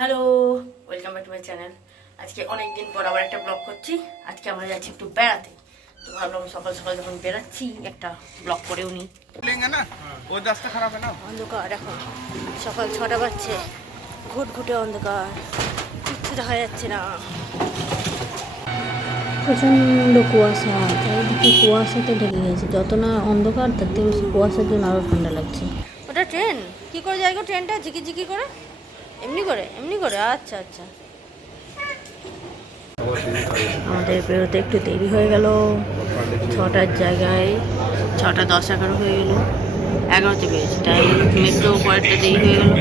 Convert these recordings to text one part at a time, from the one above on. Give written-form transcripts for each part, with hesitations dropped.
Hello, welcome back to my channel. আজকে অনেক দিন পর আবার একটা ব্লগ করছি। আজকে আমরা যাচ্ছি একটু বেড়াতে, তো ভাবলাম সকাল সকাল যখন বেড়াচ্ছি একটা ব্লগ করেও নিই। অন্ধকার এখন সকাল 6টা বাজছে, ঘুটঘুটে অন্ধকার, কিচ্ছু দেখা যাচ্ছে না। প্রচণ্ড কুয়াশা, চারিদিকে কুয়াশাতে ঢেকে গেছে। যত না অন্ধকার তার থেকে বেশি কুয়াশার জন্য আরও ঠান্ডা লাগছে। ওটা ট্রেন কি করে যায় গো? ট্রেনটা ঝিকি ঝিকি করে এমনি করে আচ্ছা আচ্ছা। আমাদের বেরোতে একটু দেরি হয়ে গেল। 6টার জায়গায় 6:10-11 হয়ে গেল। 11তে পেয়েছি, তাই মেট্রো কয়েকটা দেরি হয়ে গেল।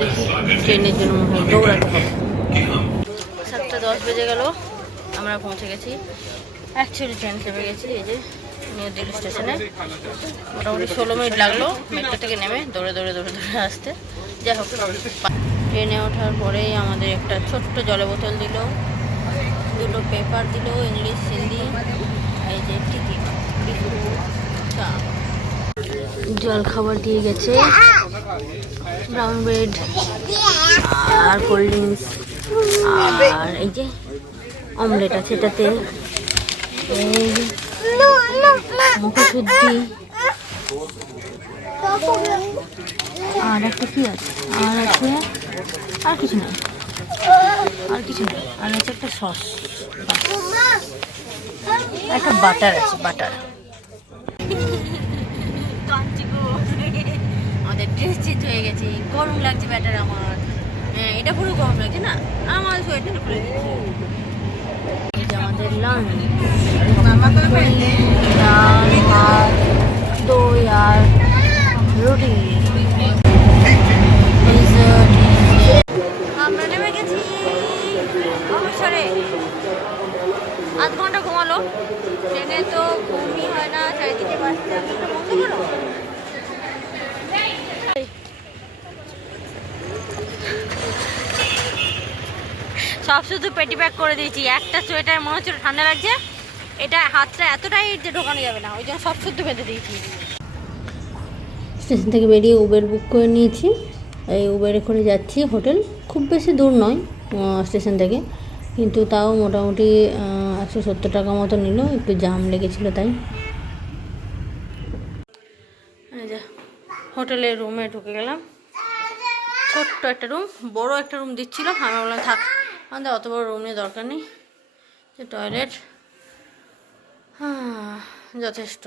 দেখি ট্রেনের জন্য দৌড়াতে হবে। 7:10 বেজে গেল, আমরা পৌঁছে গেছি। অ্যাকচুয়ালি ট্রেন চেপে গেছি এই যে নিউ দিল্লি স্টেশনে। মোটামুটি 16 মিনিট লাগলো মেট্রো থেকে নেমে দৌড়ে আসতে। যাই হোক, ট্রেনে ওঠার পরেই আমাদের একটা ছোট্ট জলের বোতল দিল, দুটো পেপার দিল, ইংলিশ হিন্দি, এই যে টিকিট, জল খাবার দিয়ে গেছে, ব্রাউন ব্রেড আর কোল্ড ড্রিঙ্কস, আর এই যে অমলেট আছে এটাতে, এই মুখশুদ্ধি, আর একটা কি আছে, আর আছে আর কিছু নেই, আর আছে একটা সস, একটা বাটার আছে, বাটার। আমাদের ড্রেস চেঞ্জ হয়ে গেছে, গরম লাগছে ব্যাটার আমার। হ্যাঁ, এটা পুরো গরম লাগছে না, আমার সোয়েটার খুলে দিচ্ছি। আমাদের লাঞ্চ, ডাল, ভাত, দই আর রুটি, ডেজার্ট। আমরা নেমে গেছি অমৃতসরে। 8 ঘন্টা ঘুমালো, ট্রেনে তো ঘুমই হয় না, চারিদিকে বাজছে। বন্ধ করো। সব শুধু পেটি প্যাক করে দিয়েছি। একটা সোয়েটার মনে হচ্ছিল ঠান্ডা লাগছে, এটা হাতটা এতটাই যে ঢোকানো যাবে না, ওই জন্য সব শুদ্ধ বেঁধে দিয়েছি। স্টেশন থেকে বেরিয়ে উবের বুক করে নিয়েছি। এই উবেরে করে যাচ্ছি হোটেল। খুব বেশি দূর নয় স্টেশন থেকে, কিন্তু তাও মোটামুটি 170 টাকা মতো নিল, একটু জাম লেগেছিল তাই। এই যে হোটেলের রুমে ঢুকে গেলাম। ছোট্ট একটা রুম, বড় একটা রুম দিচ্ছিল, আমি বললাম থাক, আমাদের অত বড় রুম নিয়ে দরকার নেই। যে টয়লেট, হ্যাঁ যথেষ্ট।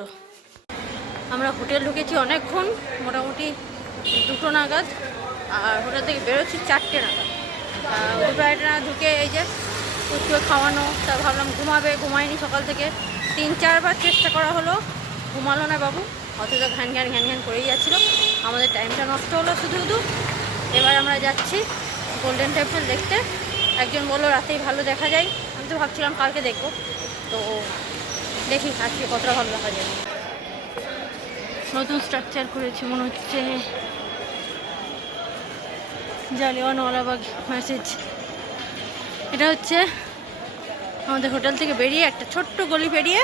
আমরা হোটেল ঢুকেছি অনেকক্ষণ, মোটামুটি 2টো নাগাদ, আর হোটেল থেকে বেরোচ্ছি 4টে নাগাদ। 2টো আড়াইটে নাগাদ ঢুকে এই যে পুচকে খাওয়ানো, তা ভাবলাম ঘুমায়নি সকাল থেকে। 3-4 বার চেষ্টা করা হলো, ঘুমালো না বাবু, অথচ ঘ্যান ঘ্যান করেই যাচ্ছিলো। আমাদের টাইমটা নষ্ট হলো শুধু। এবার আমরা যাচ্ছি গোল্ডেন টেম্পল দেখতে। একজন বললো রাতেই ভালো দেখা যায়, আমি তো ভাবছিলাম কালকে দেখবো, তো দেখি আজকে কতটা ভালো দেখা যায়। নতুন স্ট্রাকচার করেছে মনে হচ্ছে, জালিয়ানওয়ালাবাগ মেসেজ। এটা হচ্ছে আমাদের হোটেল থেকে বেরিয়ে একটা ছোট্ট গলি পেরিয়ে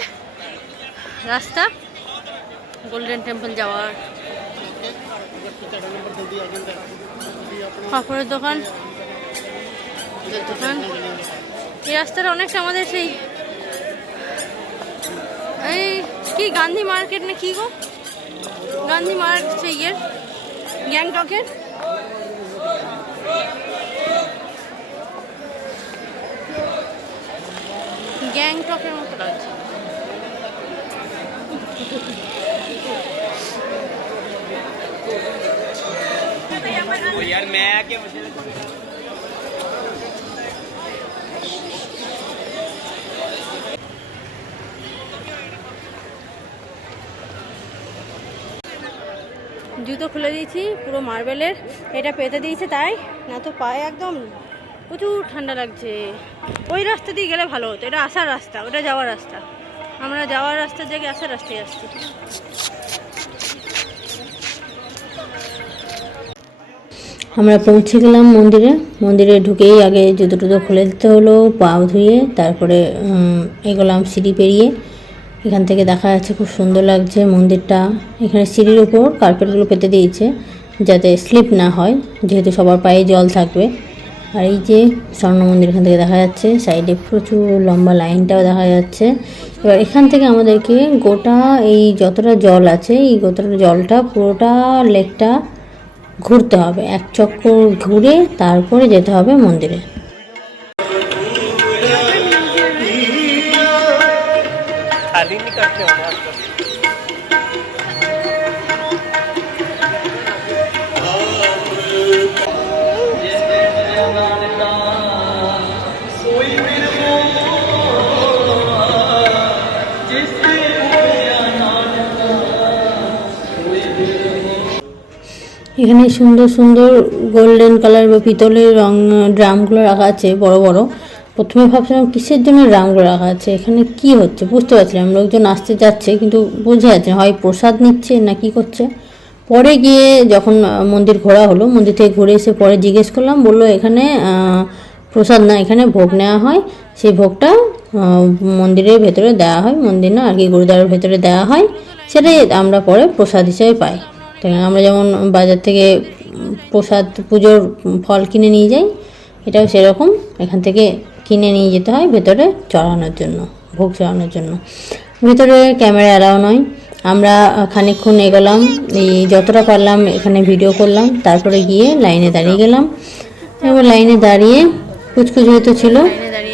রাস্তা গোল্ডেন টেম্পল যাওয়ার। কাপড়ের দোকান, এই রাস্তাটা অনেকটা আমাদের সেই এই কি গান্ধী মার্কেট না কি গো, গান্ধী মার্ক সেই ইয়ের গ্যাংটকের। গ্যাংটকের মতো লাগছে। यार मैं आके मुझे জুতো খুলে দিয়েছি, পুরো মার্বেলের, এটা পেতে দিয়েছে তাই, না তো পায়ে একদম প্রচুর ঠান্ডা লাগছে। ওই রাস্তা দিয়ে গেলে ভালো হতো, এটা আসার রাস্তা, ওটা যাওয়ার রাস্তা। আমরা যাওয়ার রাস্তার জায়গায় আসার রাস্তায় আসছি। আমরা পৌঁছে গেলাম মন্দিরে ঢুকেই আগে জুতো টুতো খুলে দিতে হলো, পা ধুয়ে তারপরে এগোলাম সিঁড়ি পেরিয়ে। এখান থেকে দেখা যাচ্ছে খুব সুন্দর লাগছে মন্দিরটা। এখানে সিঁড়ির উপর কার্পেটগুলো পেতে দিয়েছে যাতে স্লিপ না হয়, যেহেতু সবার পায়ে জল থাকবে। আর এই যে স্বর্ণ মন্দির এখান থেকে দেখা যাচ্ছে, সাইডে প্রচুর লম্বা লাইনটাও দেখা যাচ্ছে। এবার এখান থেকে আমাদেরকে গোটা এই যতটা জল আছে এই গোটাটা জলটা পুরোটা লেকটা ঘুরতে হবে, এক চক্কর ঘুরে তারপরে যেতে হবে মন্দিরে। खाली नहीं करते हो ना এখানে সুন্দর সুন্দর গোল্ডেন কালার বা পিতলের রং ড্রামগুলো রাখা আছে বড় বড়। প্রথমে ভাবছিলাম কিসের জন্য ড্রামগুলো রাখা আছে, এখানে কি হচ্ছে বুঝতে পারছিলাম। লোকজন আসতে যাচ্ছে কিন্তু বুঝে যাচ্ছে হয় প্রসাদ নিচ্ছে না কি করছে। পরে গিয়ে যখন মন্দির ঘোরা হলো, মন্দির থেকে ঘুরে এসে পরে জিজ্ঞেস করলাম, বললো এখানে প্রসাদ না, এখানে ভোগ নেওয়া হয়, সেই ভোগটা মন্দিরের ভেতরে দেওয়া হয়, মন্দির না আর কি গুরুদ্বারের ভেতরে দেওয়া হয়, সেটাই আমরা পরে প্রসাদ হিসেবে পাই। তো আমরা যেমন বাজার থেকে প্রসাদ পুজোর ফল কিনে নিয়ে যাই, এটাও সেরকম এখান থেকে কিনে নিয়ে যেতে হয় ভেতরে চড়ানোর জন্য, ভোগ চড়ানোর জন্য। ভেতরে ক্যামেরা এলাও নয়। আমরা খানিকক্ষণ এগোলাম, এই যতটা পারলাম এখানে ভিডিও করলাম, তারপরে গিয়ে লাইনে দাঁড়িয়ে গেলাম। এবার লাইনে দাঁড়িয়ে কুচকুচ যেহেতু ছিল,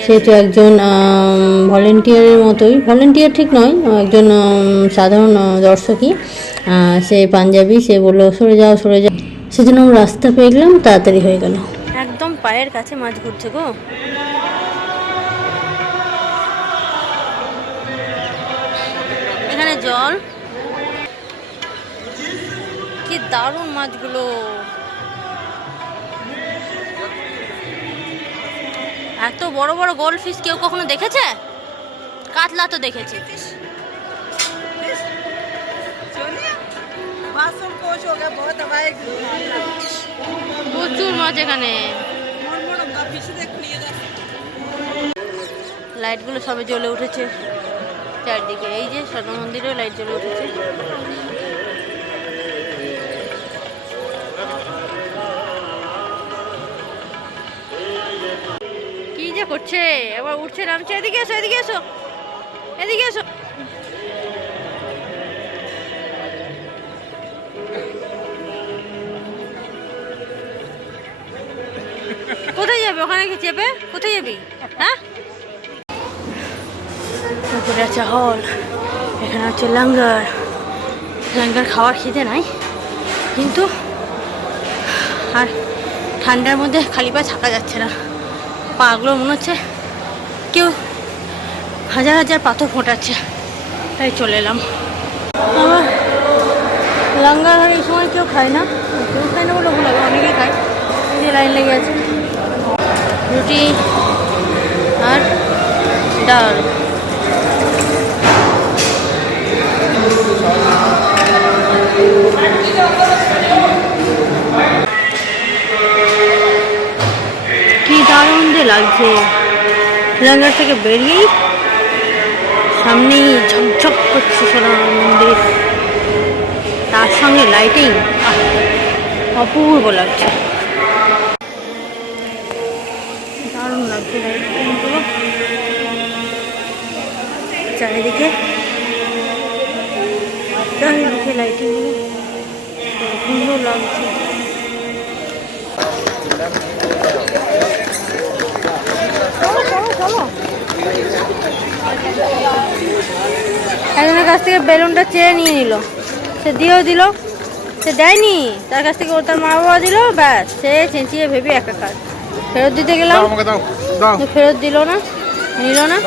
সেহেতু একজন ভলেন্টিয়ারের মতোই, ভলেন্টিয়ার ঠিক নয়, একজন সাধারণ দর্শকই, সে পাঞ্জাবি, সে বললো সরে যাও সরে যাও, সেজন্য আমরা রাস্তা পেয়ে গেলাম, তাড়াতাড়ি হয়ে গেল। একদম পায়ের কাছে মাছ ঘুরছে গো। এখানে জল, কি দারুণ মাছগুলো। এত বড় বড় গোল্ড ফিশ কেউ কখনো দেখেছে? কাতলা তো দেখেছি। প্রচুর মাছ এখানে। লাইটগুলো সবে জ্বলে উঠেছে চারদিকে, এই যে স্বর্ণ মন্দিরেও লাইট জ্বলে উঠেছে। কি যে করছে, এবার উঠছে নামছে। এদিকে এসো এদিকে এসো এদিকে এসো। কোথায় যাবে? ওখানে কি চেপে কোথায় যাবি? হ্যাঁ, উপরে আছে হল, এখানে হচ্ছে লাঙ্গার। লাঙ্গার খাওয়ার খিদে নাই, কিন্তু আর ঠান্ডার মধ্যে খালি পায়ে থাকা যাচ্ছে না। পাগুলো মনে হচ্ছে কেউ হাজার হাজার পাথর ফোটাচ্ছে, তাই চলে এলাম। আবার লাঙ্গার এই সময় কেউ খায় না, কেউ খায় না বলে ভুল হবে, অনেকেই খায়। যে লাইন লেগে আছে, রুটি আর ডাল। কি দারুণ যে লাগছে। লাঙ্গার থেকে বেরিয়েই সামনেই ঝকঝক করছে সোনা মন্দির, তার সঙ্গে লাইটিং, অপূর্ব লাগছে, দারুণ লাগছে লাইটিংগুলো চারিদিকে। চারিদিকে লাইটিংগুলো সুন্দর লাগছে। একজনের কাছ থেকে বেলুনটা চেয়ে নিয়ে নিল, সে দিয়েও দিল, সে দেয়নি, তার কাছ থেকে তার মা বাবা দিল, ব্যাস সে চেঁচিয়ে ভেবে একটা কাজ। ফেরত দিতে গেলাম, ফেরত দিল না, নিল না,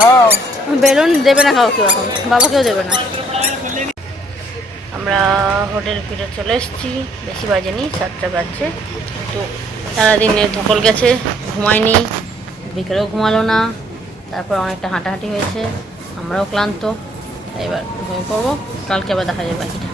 বেলুন দেবে না কাউকে, এখন বাবাকেও দেবে না। আমরা হোটেল ফিরে চলে এসেছি, বেশি বাজেনি, 7টা বাজছে। তো সারাদিনে ধকল গেছে, ঘুমায়নি, বিকেলেও ঘুমালো না, তারপর অনেকটা হাঁটাহাঁটি হয়েছে, আমরাও ক্লান্ত। এবার ঘুমিয়ে পড়বো, কালকে আবার দেখা যাবে বাকিটা।